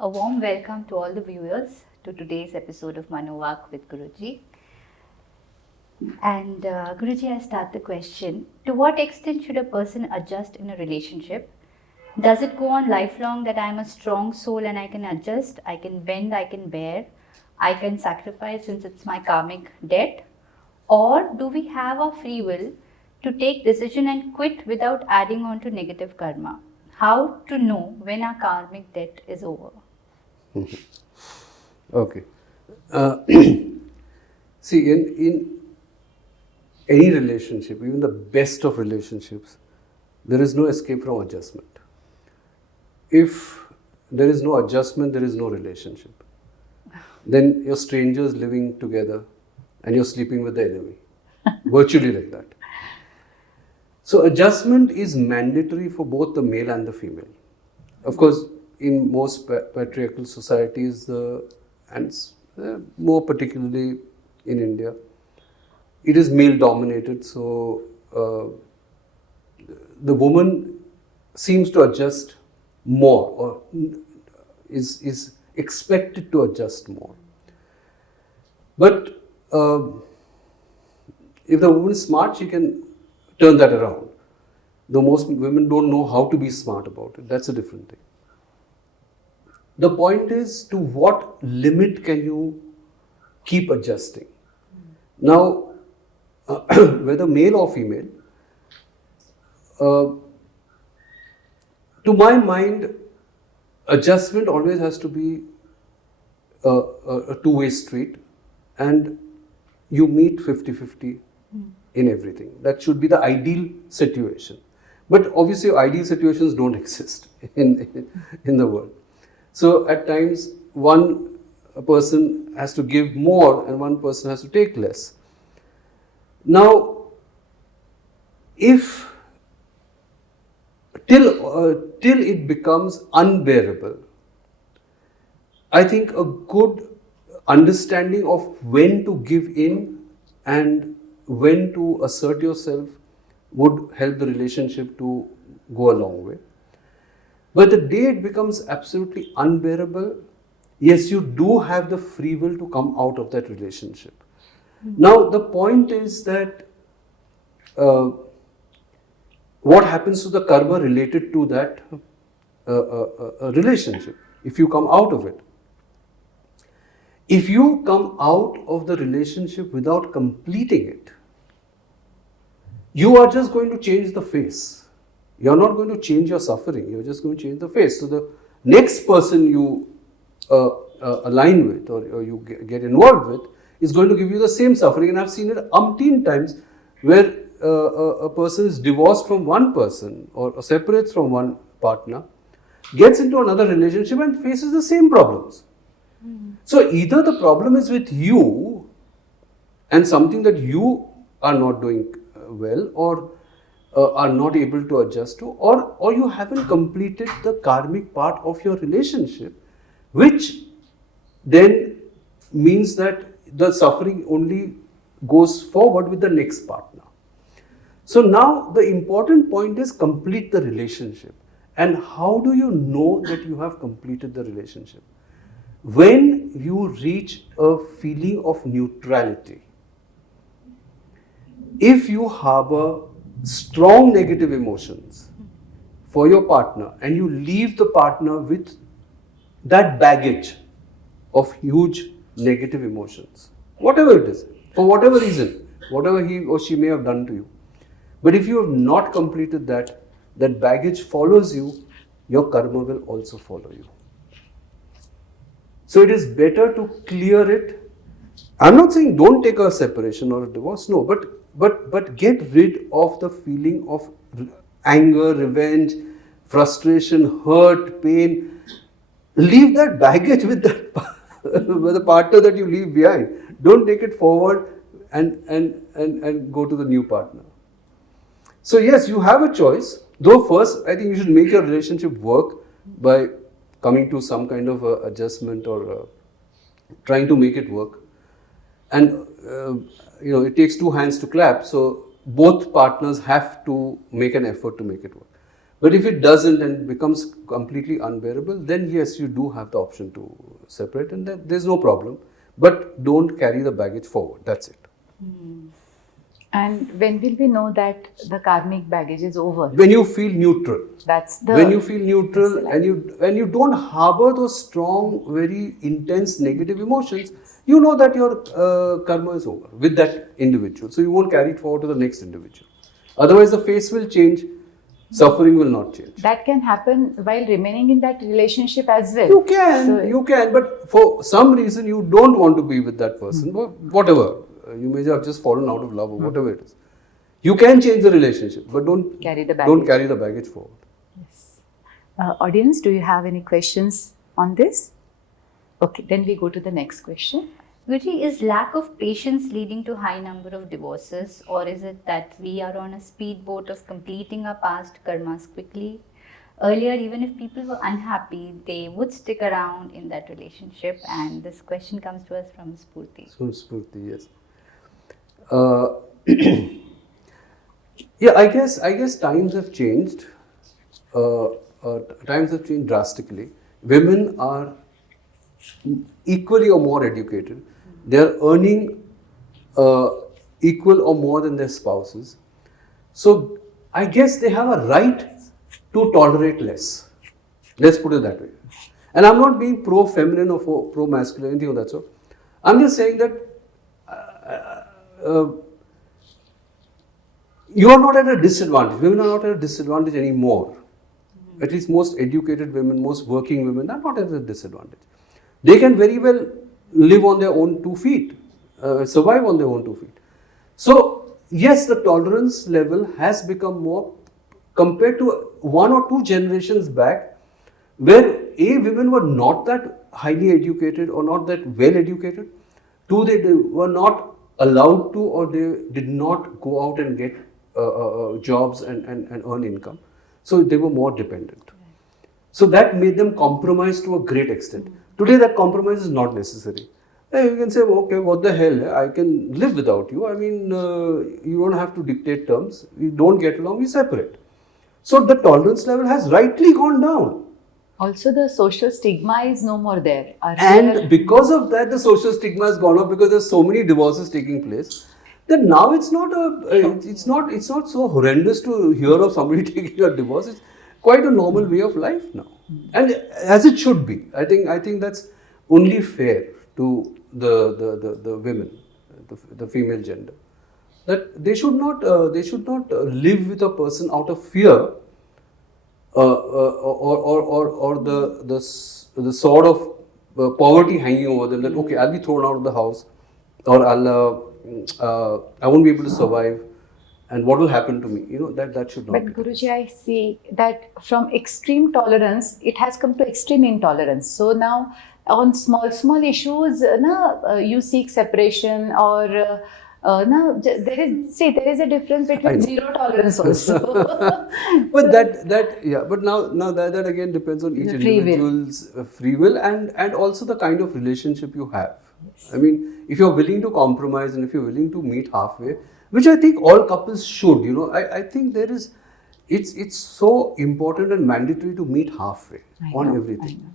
A warm welcome to all the viewers to today's episode of MANOVAAC with Guruji. And Guruji, I start the question. To what extent should a person adjust in a relationship? Does it go on lifelong that I am a strong soul and I can adjust, I can bend, I can bear, I can sacrifice since it's my karmic debt? Or do we have a free will to take decision and quit without adding on to negative karma? How to know when our karmic debt is over? Okay. Uh, See, in any relationship, even the best of relationships, there is no escape from adjustment. If there is no adjustment, there is no relationship. Then you're strangers living together and you're sleeping with the enemy. Virtually like that. So adjustment is mandatory for both the male and the female. Of course, in most patriarchal societies, more particularly in India, it is male dominated. So the woman seems to adjust more, or is expected to adjust more. But if the woman is smart, she can turn that around. Though most women don't know how to be smart about it. That's a different thing. The point is, to what limit can you keep adjusting? Now, whether male or female, to my mind, adjustment always has to be a two-way street, and you meet 50-50 in everything. That should be the ideal situation. But obviously, ideal situations don't exist in the world. So at times, one person has to give more and one person has to take less. Now, if till it becomes unbearable, I think a good understanding of when to give in and when to assert yourself would help the relationship to go a long way. But the day it becomes absolutely unbearable, yes, you do have the free will to come out of that relationship. Now, the point is that what happens to the karma related to that relationship if you come out of it? If you come out of the relationship without completing it, you are just going to change the face. You're not going to change your suffering. You're just going to change the face. So the next person you align with or you get involved with is going to give you the same suffering. And I've seen it umpteen times where a person is divorced from one person or separates from one partner, gets into another relationship and faces the same problems. So either the problem is with you and something that you are not doing well, or are not able to adjust to, or you haven't completed the karmic part of your relationship, which then means that the suffering only goes forward with the next partner. So now the important point is complete the relationship. And how do you know that you have completed the relationship? When you reach a feeling of neutrality. If you harbor strong negative emotions for your partner and you leave the partner with that baggage of huge negative emotions, whatever it is, for whatever reason, whatever he or she may have done to you. But if you have not completed that, that baggage follows you, your karma will also follow you. So it is better to clear it. I'm not saying don't take a separation or a divorce, no, but get rid of the feeling of anger, revenge, frustration, hurt, pain. Leave that baggage with that with the partner that you leave behind. Don't take it forward and go to the new partner. So yes, you have a choice. Though first, I think you should make your relationship work by coming to some kind of adjustment or trying to make it work. And it takes two hands to clap. So both partners have to make an effort to make it work. But if it doesn't and becomes completely unbearable, then yes, you do have the option to separate, and then there's no problem. But don't carry the baggage forward. That's it. And when will we know that the karmic baggage is over? When you feel neutral. That's the. When you feel neutral and you don't harbor those strong, very intense negative emotions, you know that your karma is over with that individual. So you won't carry it forward to the next individual. Otherwise, the face will change, suffering will not change. That can happen while remaining in that relationship as well. You can, but for some reason you don't want to be with that person, whatever. You may have just fallen out of love or whatever it is. You can change the relationship, but don't carry the baggage forward. Yes. Audience, do you have any questions on this? Okay, then we go to the next question. Guruji, is lack of patience leading to high number of divorces, or is it that we are on a speedboat of completing our past karmas quickly? Earlier, even if people were unhappy, they would stick around in that relationship, and this question comes to us from Spurti. So Spurti, yes. Yeah, I guess times have changed. Times have changed drastically. Women are equally or more educated. They are earning equal or more than their spouses. So I guess they have a right to tolerate less. Let's put it that way. And I'm not being pro-feminine or pro-masculine, anything of that sort. I'm just saying that you are not at a disadvantage. Women are not at a disadvantage anymore. At least most educated women, most working women are not at a disadvantage. They can very well live on their own 2 feet, survive on their own 2 feet. So, yes, the tolerance level has become more compared to 1 or 2 generations back, where women were not that highly educated or not that well educated. 2, they were not allowed to, or they did not go out and get jobs and earn income. So they were more dependent. So that made them compromise to a great extent. Today that compromise is not necessary. You can say, okay, what the hell, I can live without you. I mean, you don't have to dictate terms. We don't get along, we separate. So the tolerance level has rightly gone down. Also, the social stigma is no more there. And because of that, the social stigma has gone up, because there's so many divorces taking place, that now it's not so horrendous to hear of somebody taking a divorce. It's quite a normal way of life now, and as it should be. I think that's only fair to the women, the female gender, that they should not live with a person out of fear. Or the sort of poverty hanging over them, that okay, I'll be thrown out of the house, or I won't be able to survive, and what will happen to me? That should not. But Guruji, I see that from extreme tolerance, it has come to extreme intolerance. So now, on small issues, you seek separation, or now there is a difference between zero tolerance also. But but now that again depends on each individual's free will and also the kind of relationship you have. Yes. I mean, if you're willing to compromise and if you're willing to meet halfway, which I think all couples should, I think it's so important and mandatory to meet halfway on everything.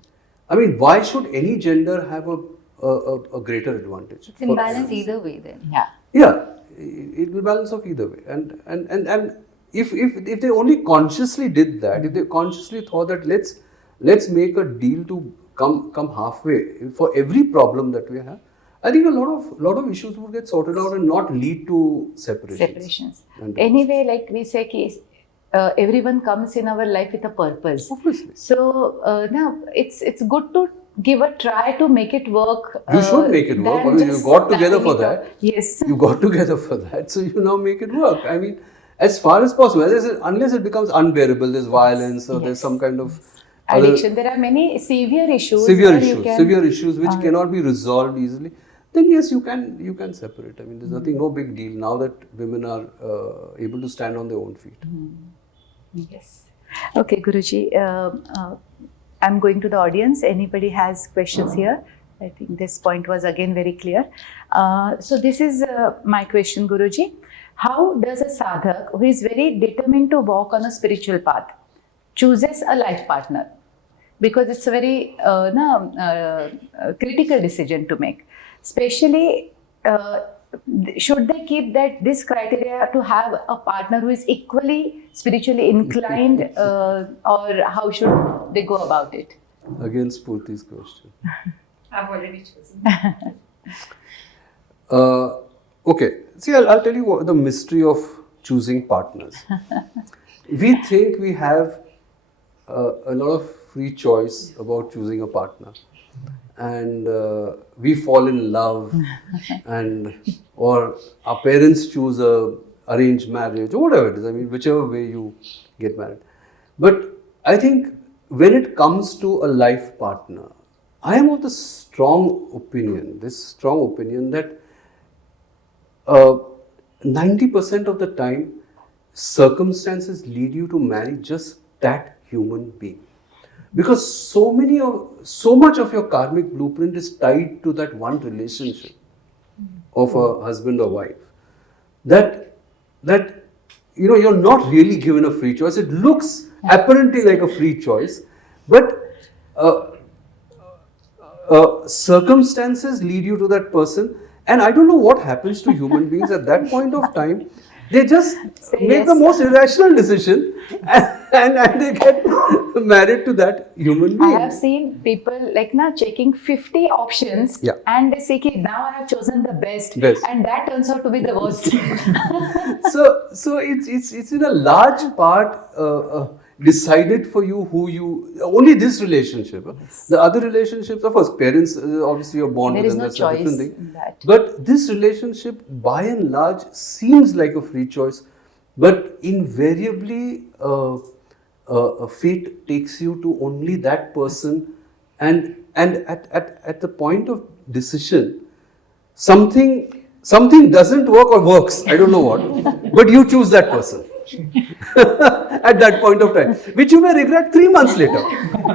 I mean, why should any gender have a greater advantage? It's imbalance either way then. Yeah, it will balance off either way. And if they only consciously did that, if they consciously thought that let's make a deal to come halfway for every problem that we have, I think a lot of issues would get sorted out and not lead to separations. Anyway, like we say, everyone comes in our life with a purpose. Obviously. So now it's good to give a try to make it work. You should make it work. I mean, you got together for that. Yes. You got together for that. So you now make it work. I mean, as far as possible. As I said, unless it becomes unbearable, there's violence or there's some kind of addiction. There are many severe issues. Severe issues which cannot be resolved easily. Then yes, you can separate. I mean, there's nothing, no big deal now that women are able to stand on their own feet. Yes. Okay, Guruji. I'm going to the audience. Anybody has questions here? I think this point was again very clear. So this is my question, Guruji. How does a sadhak who is very determined to walk on a spiritual path chooses a life partner, because it's a very critical decision to make. Especially, should they keep this criteria to have a partner who is equally spiritually inclined, or how should they go about it? Again, Spurti's question. I've already chosen. Okay, see, I'll tell you what the mystery of choosing partners. We think we have a lot of free choice about choosing a partner, and we fall in love, or our parents choose a arranged marriage or whatever it is. I mean, whichever way you get married. But I think when it comes to a life partner, I am of the strong opinion that 90% of the time, circumstances lead you to marry just that human being, because so much of your karmic blueprint is tied to that one relationship of a husband or wife, that you're not really given a free choice. It looks apparently like a free choice, but circumstances lead you to that person, and I don't know what happens to human beings at that point of time. They just make the most irrational decision, and they get married to that human being. I have seen people checking 50 options, and they say, now I have chosen the best, and that turns out to be the worst. So it's in a large part decided for you only this relationship. The other relationships, of course, parents, obviously you're born with them, that's a different thing. But this relationship, by and large, seems like a free choice, but invariably fate takes you to only that person, and at the point of decision, something doesn't work or works, I don't know what, but you choose that person. At that point of time, which you may regret 3 months later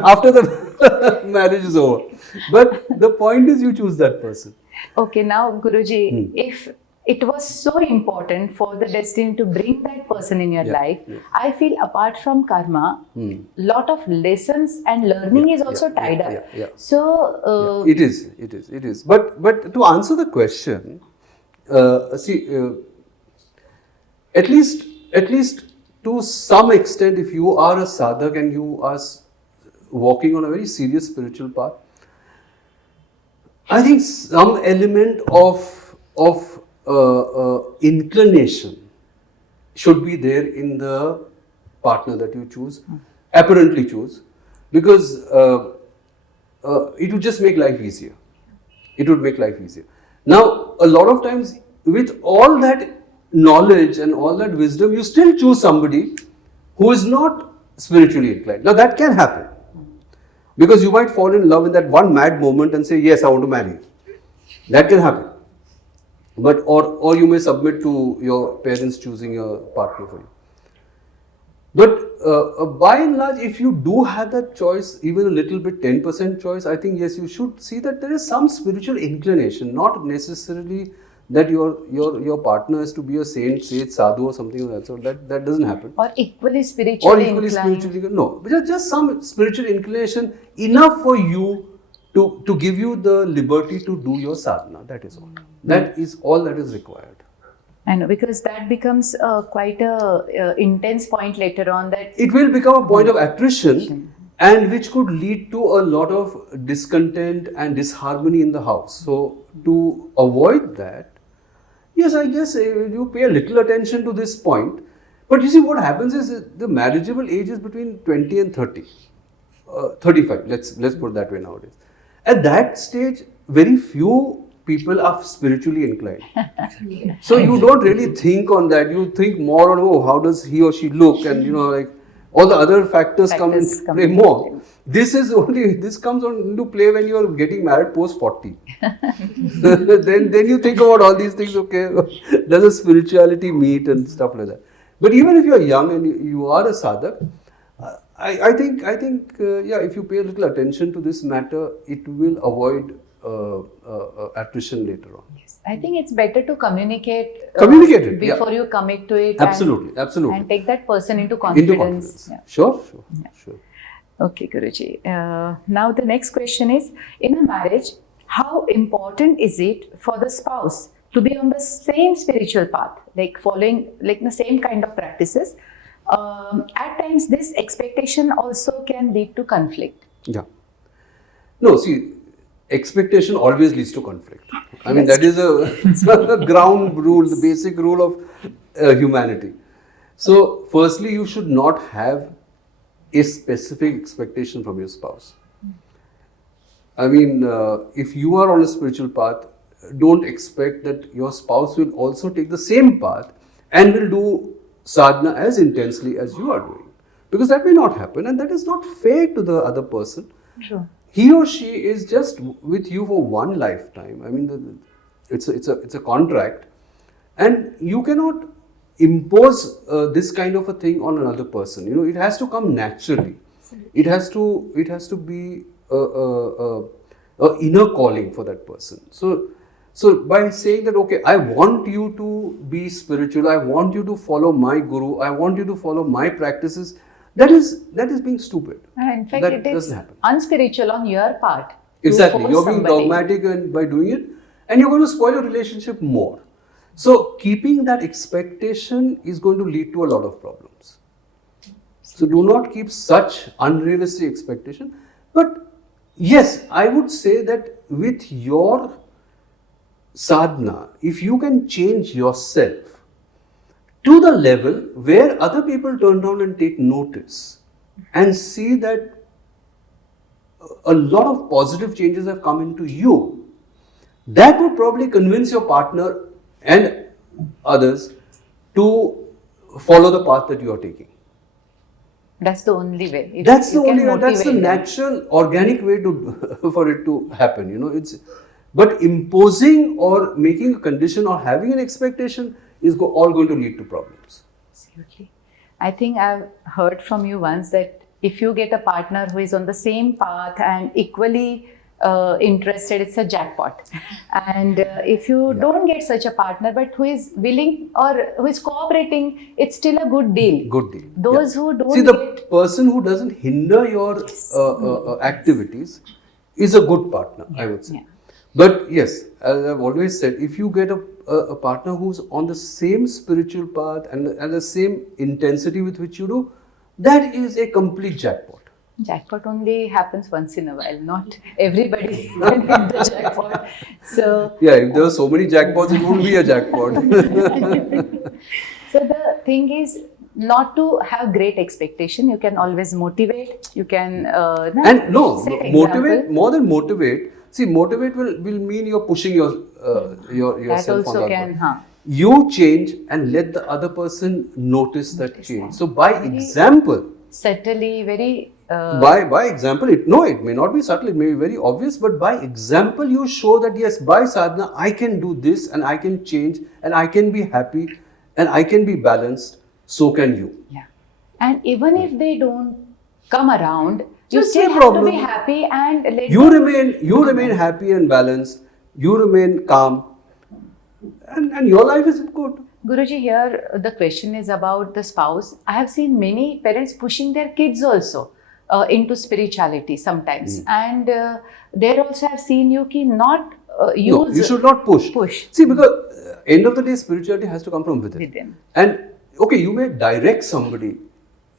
after the marriage is over. But the point is, you choose that person. Okay, now Guruji, if it was so important for the destiny to bring that person in your life, I feel apart from karma, lot of lessons and learning is also tied up. So it is. But to answer the question, at least to some extent, if you are a sadhak and you are walking on a very serious spiritual path, I think some element of inclination should be there in the partner that you choose, apparently choose, because it would just make life easier. It would make life easier. Now, a lot of times, with all that knowledge and all that wisdom, you still choose somebody who is not spiritually inclined. Now, that can happen, because you might fall in love in that one mad moment and say, yes, I want to marry you. That can happen. But or you may submit to your parents choosing a partner for you. But by and large, if you do have that choice, even a little bit, 10% choice, I think yes, you should see that there is some spiritual inclination, not necessarily that your partner has to be a saint, sage, sadhu or something like that. So that doesn't happen. Or equally spiritually inclined. No, but just some spiritual inclination enough for you to give you the liberty to do your sadhana. That is all. That is all that is required. I know, because that becomes quite a intense point later on, that it will become a point of attrition, and which could lead to a lot of discontent and disharmony in the house. So to avoid that, yes, I guess you pay a little attention to this point. But you see, what happens is the marriageable age is between 20 and 30, 35. Let's put it that way nowadays. At that stage, very few people are spiritually inclined. So you don't really think on that. You think more on, how does he or she look, and all the other factors come into play more. This comes into play when you are getting married post 40. then you think about all these things. Okay, does a spirituality meet and stuff like that. But even if you are young and you are a sadhak, I think if you pay a little attention to this matter, it will avoid attrition later on. Yes. I think it's better to communicate. Communicate it, yeah. before you commit to it. Absolutely, absolutely. And take that person into confidence. Into confidence. Yeah. Sure. Sure. Okay, Guruji. Now the next question is, in a marriage, how important is it for the spouse to be on the same spiritual path, like following like the same kind of practices? At times, this expectation also can lead to conflict. Yeah. No, see, expectation always leads to conflict. I mean, that is a ground rule, the basic rule of humanity. So, firstly, you should not have a specific expectation from your spouse. I mean, if you are on a spiritual path, don't expect that your spouse will also take the same path and will do sadhana as intensely as you are doing. Because that may not happen, and that is not fair to the other person. True. He or she is just with you for one lifetime. I mean, it's a contract, and you cannot impose this kind of a thing on another person. You know, it has to come naturally. It has to be a inner calling for that person. So by saying that, okay, I want you to be spiritual, I want you to follow my guru, I want you to follow my practices, that is being stupid. And in fact, That it is doesn't happen. unspiritual on your part. to Exactly, force you're being somebody. dogmatic and by doing it, and you're going to spoil your relationship more. So keeping that expectation is going to lead to a lot of problems. So do not keep such unrealistic expectation. But yes, I would say that with your sadhana, if you can change yourself to the level where other people turn around and take notice and see that a lot of positive changes have come into you, that would probably convince your partner and others to follow the path that you are taking. That's the only way. If That's the you can only way. That's the motivate them. natural, organic way to for it to happen. You know, but imposing or making a condition or having an expectation is all going to lead to problems. Absolutely. I think I've heard from you once that if you get a partner who is on the same path and equally interested, it's a jackpot. And if you don't get such a partner, but who is willing or who is cooperating, it's still a good deal. Good deal. Those Yeah. who don't See, the get, person who doesn't hinder your activities is a good partner, I would say. Yeah. But yes, as I've always said, if you get a partner who's on the same spiritual path and the same intensity with which you do, that is a complete jackpot. jackpot only happens once in a while, not everybody can hit the jackpot. So Yeah, if there were so many jackpots, it wouldn't be a jackpot. So the thing is not to have great expectation. You can always motivate. You can And no, set motivate, example. more than motivate. See, motivate will mean you're pushing That yourself also on can, that. You change and let the other person notice that change. So by example, subtly, very by example, it may not be subtle, it may be very obvious, but by example you show that yes, by sadhana I can do this and I can change and I can be happy and I can be balanced, so can you. yeah. And even if they don't come around, you Just still no have problem. to be happy and let You them- remain happy and balanced, you remain calm, and your life is good. Guruji, here the question is about the spouse. I have seen many parents pushing their kids also into spirituality sometimes, and there also I have seen you ki not use. No, you should not push. See, because end of the day, spirituality has to come from within. Within. And okay, you may direct somebody,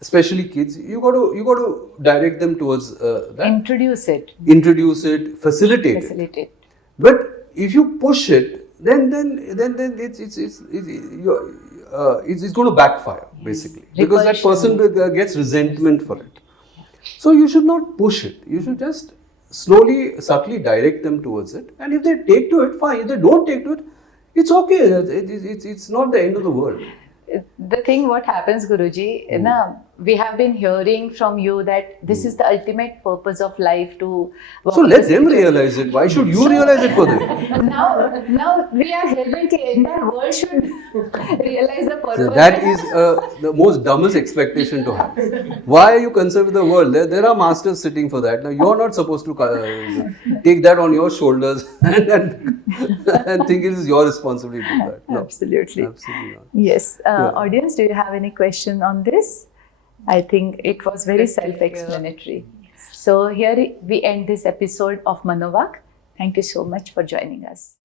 especially kids. You got to direct them towards that. Introduce it, Introduce it, facilitate it. facilitate. But if you push it, then it's going to backfire basically, because that person gets resentment for it. So you should not push it. You should just slowly, subtly direct them towards it. And if they take to it, fine. If they don't take to it, it's okay. It's not the end of the world. The thing what happens, Guruji, na, we have been hearing from you that this is the ultimate purpose of life to walk So the let them spiritual- realize it. Why should you realize it for them? now we are helping the entire world should realize the purpose. That is the most dumbest expectation to have. Why are you concerned with the world? There are masters sitting for that. Now you're not supposed to take that on your shoulders and think it is your responsibility to do that. No, Absolutely. absolutely not. Yes. Yeah. Audience, do you have any question on this? I think it was very Good to hear. self-explanatory. So here we end this episode of MANOVAAC. Thank you so much for joining us.